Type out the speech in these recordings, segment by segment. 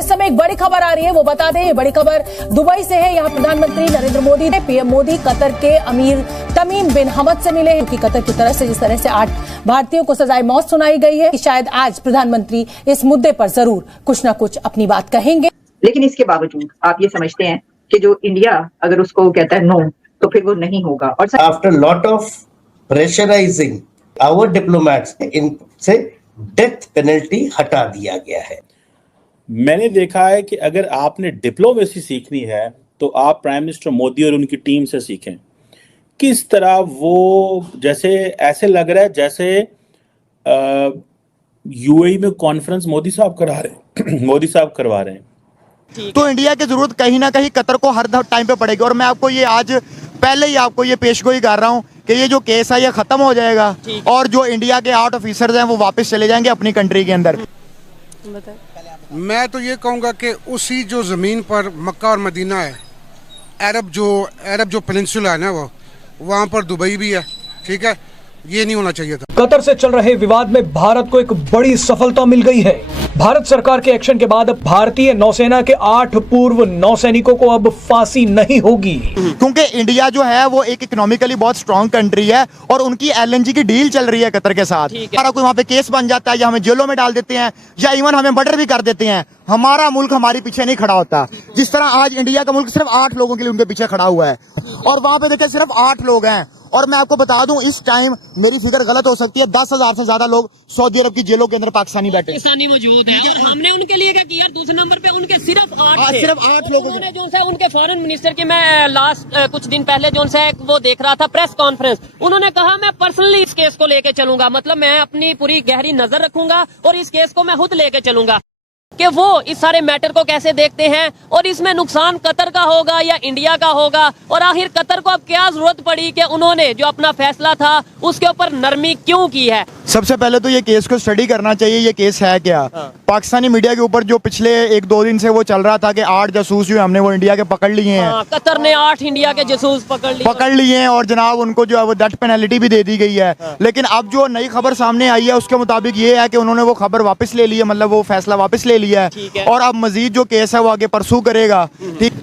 इस समय एक बड़ी खबर आ रही है, वो बता दें। ये बड़ी खबर दुबई से है। यहाँ प्रधानमंत्री नरेंद्र मोदी ने पीएम मोदी कतर के अमीर तमीम बिन हमद से मिले हैं, क्योंकि कतर की तरफ से जिस तरह से 8 भारतीयों को सजाए मौत सुनाई गई है कि शायद आज प्रधानमंत्री इस मुद्दे पर जरूर कुछ न कुछ अपनी बात कहेंगे। लेकिन इसके बावजूद आप ये समझते हैं कि जो इंडिया अगर उसको कहता है नो, तो फिर वो नहीं होगा। और after lot of pressurising our diplomats, इनसे डेथ पेनल्टी हटा दिया गया है। मैंने देखा है कि अगर आपने डिप्लोमेसी सीखनी है तो आप प्राइम मिनिस्टर मोदी और उनकी टीम से सीखें। किस तरह वो जैसे ऐसे लग रहा है जैसे यूएई में कॉन्फ्रेंस मोदी साहब करवा रहे हैं। तो इंडिया की जरूरत कहीं ना कहीं कतर को हर टाइम पे पड़ेगी। और मैं आपको ये आज पहले ही आपको ये पेशगोई कर रहा हूँ कि ये जो केस है ये खत्म हो जाएगा और जो इंडिया के 8 ऑफिसर्स हैं वो वापस चले जाएंगे अपनी कंट्री के अंदर। मैं तो ये कहूँगा कि उसी जो ज़मीन पर मक्का और मदीना है, अरब जो पेनिनसुला है ना, वो वहाँ पर दुबई भी है। ठीक है, ये नहीं होना चाहिए था। कतर से चल रहे विवाद में भारत को एक बड़ी सफलता मिल गई है। भारत सरकार के एक्शन के बाद भारतीय नौसेना के 8 पूर्व नौसैनिकों को अब फांसी नहीं होगी, क्योंकि इंडिया जो है वो एक इकोनॉमिकली बहुत स्ट्रॉन्ग कंट्री है और उनकी LNG की डील चल रही है कतर के साथ। हमारा कोई वहाँ पे केस बन जाता है या हमें जेलों में डाल देते हैं या इवन हमें मर्डर भी कर देते हैं, हमारा मुल्क हमारे पीछे नहीं खड़ा होता। जिस तरह आज इंडिया का मुल्क सिर्फ 8 लोगों के लिए उनके पीछे खड़ा हुआ है और वहाँ पे देखिए सिर्फ 8 लोग हैं। और मैं आपको बता दूं, इस टाइम मेरी फिगर गलत हो सकती है, 10,000 से ज्यादा लोग सऊदी अरब की जेलों के अंदर पाकिस्तानी बैठे मौजूद है। और हमने उनके लिए क्या किया, दूसरे नंबर पे उनके सिर्फ 8 लोगों ने जो है उनके फॉरेन मिनिस्टर की, मैं लास्ट कुछ दिन पहले जो है वो देख रहा था प्रेस कॉन्फ्रेंस, उन्होंने कहा मैं पर्सनली इस केस को लेके चलूंगा, मतलब मैं अपनी पूरी गहरी नजर रखूंगा और इस केस को मैं खुद लेके चलूंगा कि वो इस सारे मैटर को कैसे देखते हैं और इसमें नुकसान कतर का होगा या इंडिया का होगा, और आखिर कतर को अब क्या जरूरत पड़ी कि उन्होंने जो अपना फैसला था उसके ऊपर नरमी क्यों की है। सबसे पहले तो ये केस को स्टडी करना चाहिए, ये केस है क्या। पाकिस्तानी मीडिया के ऊपर जो पिछले 1-2 दिन से वो चल रहा था कि 8 जासूस जो हमने वो इंडिया के पकड़ लिए हैं। कतर ने 8 इंडिया के जासूस पकड़ लिए हैं और जनाब उनको जो है वो डेथ पेनल्टी भी दे दी गई है। लेकिन अब जो नई खबर सामने आई है उसके मुताबिक ये है कि उन्होंने वो खबर वापस ले ली है, मतलब वो फैसला वापस ले लिया है और अब मजीद जो केस है वो आगे परसू करेगा।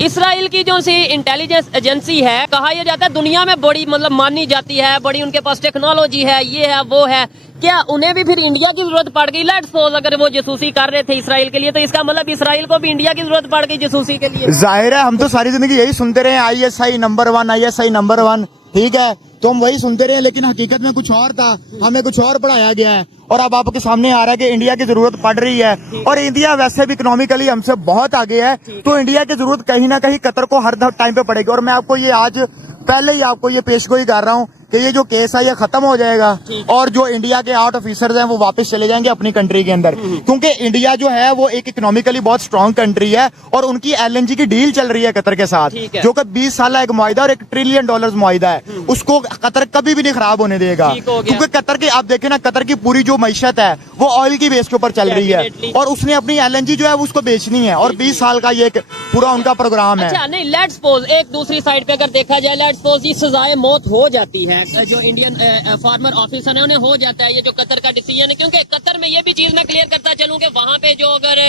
इसराइल की जो सी इंटेलिजेंस एजेंसी है, कहा यह जाता है दुनिया में बड़ी मतलब मानी जाती है, बड़ी उनके पास टेक्नोलॉजी है, ये है वो है, क्या उन्हें भी फिर इंडिया की जरूरत पड़ गई? लेट्स सपोज अगर वो जासूसी कर रहे थे इसराइल के लिए, तो इसका मतलब इसराइल को भी इंडिया की जरूरत पड़ गई जासूसी के लिए। जाहिर है, हम तो सारी जिंदगी यही सुनते रहे, ISI नंबर 1, ठीक है, तो हम वही सुनते रहे, लेकिन हकीकत में कुछ और था, हमें कुछ और पढ़ाया गया है और अब आपके सामने आ रहा है कि इंडिया की जरूरत पड़ रही है। और इंडिया वैसे भी इकोनॉमिकली हमसे बहुत आगे है, तो इंडिया की जरूरत कहीं ना कहीं कतर को हर टाइम पे पड़ेगी। और मैं आपको ये आज पहले ही आपको ये पेशगोई कर रहा हूँ कि ये जो केस है ये खत्म हो जाएगा और जो इंडिया के 8 ऑफिसर्स हैं वो वापस चले जाएंगे अपनी कंट्री के अंदर, क्योंकि इंडिया जो है वो एक इकोनॉमिकली बहुत स्ट्रॉन्ग कंट्री है और उनकी LNG की डील चल रही है कतर के साथ, जो कि 20 साल एक मुआहिदा और $1 ट्रिलियन मुआहिदा है, उसको कतर कभी भी नहीं खराब होने देगा। क्योंकि कतर की आप देखें ना, कतर की पूरी जो मईशत है वो ऑयल की बेस के ऊपर चल रही है और उसने अपनी LNG जो है उसको बेचनी है और 20 साल का ये पूरा उनका प्रोग्राम है। अच्छा नहीं, लेट्स सपोज एक दूसरी साइड पे अगर देखा जाए, लेट्स सपोज ये सजाए मौत हो जाती है, जो इंडियन फॉर्मर ऑफिसर है उन्हें हो जाता है, ये जो कतर का डिसीजन है, क्योंकि कतर में ये भी चीज मैं क्लियर करता चलूं कि वहाँ पे जो अगर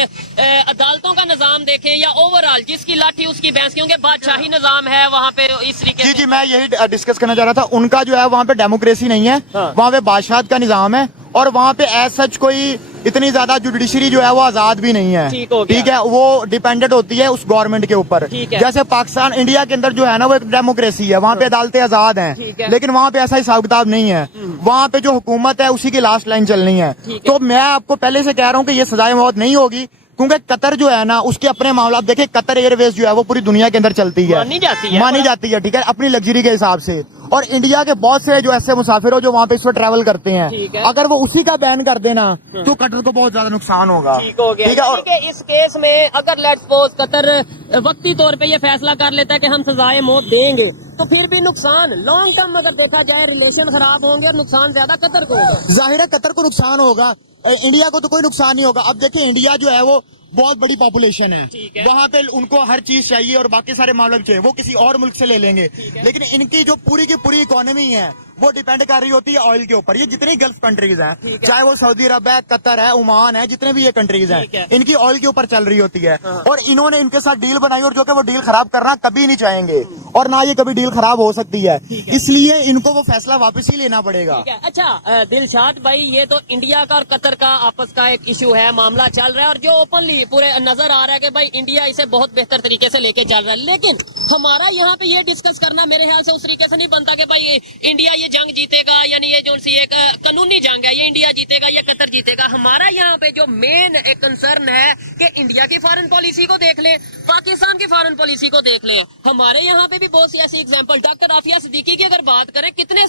अदालतों का निजाम देखें या ओवरऑल जिसकी लाठी उसकी भैंस, क्योंकि बादशाही निजाम है वहाँ पे इस तरीके जी मैं यही डिस्कस करना चाह रहा था। उनका जो है वहाँ पे डेमोक्रेसी नहीं है, वहाँ पे बादशाह का निजाम है और वहाँ पे एज सच कोई इतनी ज्यादा जुडिशरी जो है वो आजाद भी नहीं है, ठीक है, वो डिपेंडेंट होती है उस गवर्नमेंट के ऊपर। जैसे पाकिस्तान, इंडिया के अंदर जो है ना वो एक डेमोक्रेसी है, वहाँ पे अदालतें आजाद हैं, लेकिन वहाँ पे ऐसा हिसाब किताब नहीं है, वहाँ पे जो हुकूमत है उसी की लास्ट लाइन चलनी है। तो मैं आपको पहले से कह रहा हूँ कि ये सजाए मौत नहीं होगी, क्योंकि कतर जो है ना उसके अपने मामला, देखिए कतर एयरवेज जो है वो पूरी दुनिया के अंदर चलती है, मानी जाती है, ठीक है, अपनी लग्जरी के हिसाब से। और इंडिया के बहुत से जो ऐसे मुसाफिर हो जो वहाँ पे इस वक्त ट्रैवल करते हैं, अगर वो उसी का बैन कर देना तो कतर को बहुत ज्यादा नुकसान होगा। ठीक है, और इस केस में अगर लेट्स सपोज कतर वक्ती तौर पे ये फैसला कर लेता है कि हम सजाए मौत देंगे, तो फिर भी नुकसान लॉन्ग टर्म अगर देखा जाए रिलेशन खराब होंगे और नुकसान ज्यादा कतर को होगा। जाहिर है कतर को नुकसान होगा, इंडिया को तो कोई नुकसान नहीं होगा। अब देखिए इंडिया जो है वो बहुत बड़ी पॉपुलेशन है, वहाँ पे उनको हर चीज चाहिए और बाकी सारे मामले चाहिए, वो किसी और मुल्क से ले लेंगे, लेकिन इनकी जो पूरी की पूरी इकोनॉमी है वो डिपेंड कर रही होती है ऑयल के ऊपर। ये जितनी गल्फ कंट्रीज हैं, चाहे वो सऊदी अरब है, कतर है, ओमान है, जितने भी ये कंट्रीज हैं, इनकी ऑयल के ऊपर चल रही होती है। और इन्होंने इनके साथ डील बनाई और जो कि वो डील खराब करना कभी नहीं चाहेंगे और ना ये कभी डील खराब हो सकती है, इसलिए इनको वो फैसला वापस ही लेना पड़ेगा। अच्छा दिलशाद भाई, ये तो इंडिया का और कतर का आपस का एक इशू है, मामला चल रहा है और जो ओपनली पूरे नजर आ रहा है कि भाई इंडिया इसे बहुत बेहतर तरीके से लेके चल रहा है, लेकिन हमारा यहाँ पे ये डिस्कस करना मेरे ख्याल से उस तरीके से नहीं बनता कि भाई इंडिया ये जंग जीतेगा, यानी ये जो सी एक कानूनी जंग है, ये इंडिया जीतेगा, ये कतर जीतेगा। हमारा यहाँ पे जो मेन एक कंसर्न है कि इंडिया की फॉरेन पॉलिसी को देख ले, पाकिस्तान की फॉरेन पॉलिसी को देख ले। हमारे यहाँ पे भी बहुत सी ऐसी एग्जाम्पल, डॉक्टर आफिया सिद्दीकी की अगर बात करें, कितने ही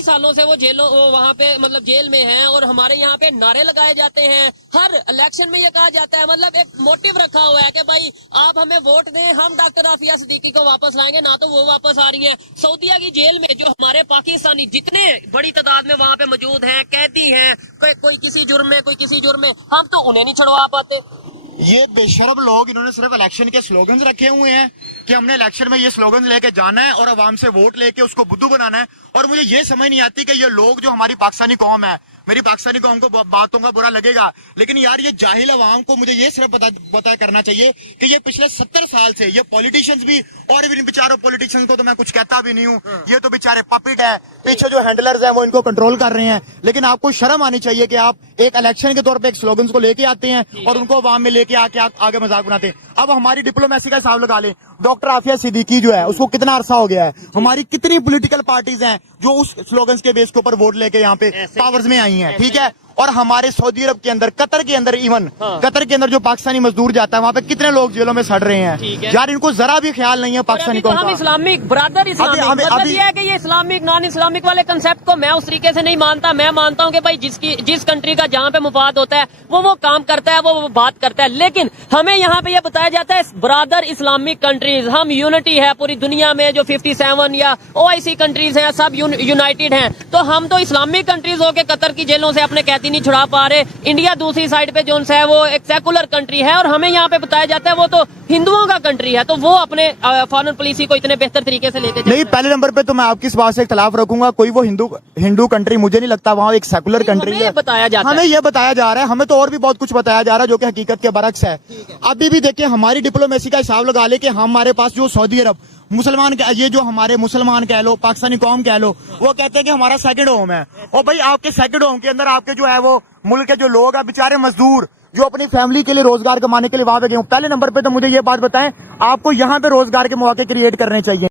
सालों से वो वहाँ पे मतलब जेल में हैं और हमारे यहाँ पे नारे लगाए जाते हैं, हर इलेक्शन में ये कहा जाता है, मतलब एक मोटिव रखा हुआ है कि भाई आप हमें वोट दें, हम डॉक्टर आफिया सिद्दीकी को वापस लाएंगे, ना तो वो वापस आ रही हैं। सऊदीया की जेल में जो हमारे पाकिस्तानी जितने बड़ी तादाद में वहाँ पे मौजूद हैं, कैदी हैं, कोई किसी जुर्म में, कोई किसी जुर्म में, हम तो उन्हें नहीं छुड़वा पाते। ये बेशरम लोग, इन्होंने सिर्फ इलेक्शन के स्लोगन्स रखे हुए हैं कि हमने इलेक्शन में ये स्लोगन लेके जाना है और आवाम से वोट लेके उसको बुद्धू बनाना है। और मुझे ये समझ नहीं आती कि ये लोग जो हमारी पाकिस्तानी कौम है, मेरी पाकिस्तानी कौम को बातों का बुरा लगेगा, लेकिन यार ये जाहिल अवाम को मुझे ये सिर्फ पता करना चाहिए कि ये पिछले 70 साल से ये पॉलिटिशियंस भी, और भी बेचारों पॉलिटिशियंस को तो मैं कुछ कहता भी नहीं हूँ, ये तो बेचारे पपिट है, पीछे जो हैंडलर्स हैं वो इनको कंट्रोल कर रहे हैं। लेकिन आपको शर्म आनी चाहिए कि आप एक इलेक्शन के तौर पर एक स्लोगन को लेके आते हैं और उनको अवाम में लेके आके आगे मजाक बनाते हैं। अब हमारी डिप्लोमेसी का हिसाब लगा लें, डॉक्टर आफिया सिद्दीकी जो है उसको कितना अरसा हो गया है, हमारी कितनी पॉलिटिकल पार्टीज हैं जो उस स्लोगन्स के बेस के ऊपर वोट लेके यहाँ पे पावर्स में आई हैं, ठीक है। और हमारे सऊदी अरब के अंदर, कतर के अंदर, इवन कतर के अंदर जो पाकिस्तानी मजदूर जाता है वहाँ पे कितने लोग जेलों में सड़ रहे हैं। यार इनको जरा भी ख्याल नहीं है पाकिस्तानी कौम का। हम इस्लामिक ब्रदर इस्लामिक मतलब ये है कि ये इस्लामिक नॉन इस्लामिक वाले कंसेप्ट को मैं उस तरीके से नहीं मानता। मैं मानता हूँ कि भाई जिस कंट्री का जहाँ पे मुफाद होता है वो काम करता है, वो बात करता है। लेकिन हमें यहाँ पे ये बताया जाता है ब्रदर इस्लामिक कंट्रीज, हम यूनिटी है पूरी दुनिया में, जो 57 या OIC कंट्रीज हैं सब यूनाइटेड हैं। तो हम तो इस्लामिक कंट्रीज होके कतर की जेलों से अपने कैदी नहीं छुड़ा पा रहे। इंडिया दूसरी साइड पे जो है वो एक सेकुलर कंट्री है और हमें यहाँ पे बताया जाता है वो तो हिंदुओं का कंट्री है, तो वो अपने फॉरेन पॉलिसी को इतने बेहतर तरीके से लेके नहीं। पहले नंबर पे तो मैं आपकी इस बात से इख्तिलाफ रखूंगा, कोई वो हिंदू कंट्री मुझे नहीं लगता, वहाँ एक सेकुलर कंट्री है। बताया जाता है, हमें ये बताया जा रहा है, हमें तो और भी बहुत कुछ बताया जा रहा है जो कि हकीकत के बरक्स है। अभी भी देखिए हमारी डिप्लोमेसी का हिसाब लगा ले कि हमारे पास जो सऊदी अरब मुसलमान, ये जो हमारे मुसलमान कह लो, पाकिस्तानी कौम कह लो, वो कहते हैं कि हमारा सेकंड होम है। और भाई आपके सेकंड होम के अंदर आपके जो है वो मुल्क के जो लोग हैं, बेचारे मजदूर जो अपनी फैमिली के लिए रोजगार कमाने के लिए वहां पे गए। पहले नंबर पे तो मुझे ये बात बताएं, आपको यहाँ पे रोजगार के मौके क्रिएट करने चाहिए।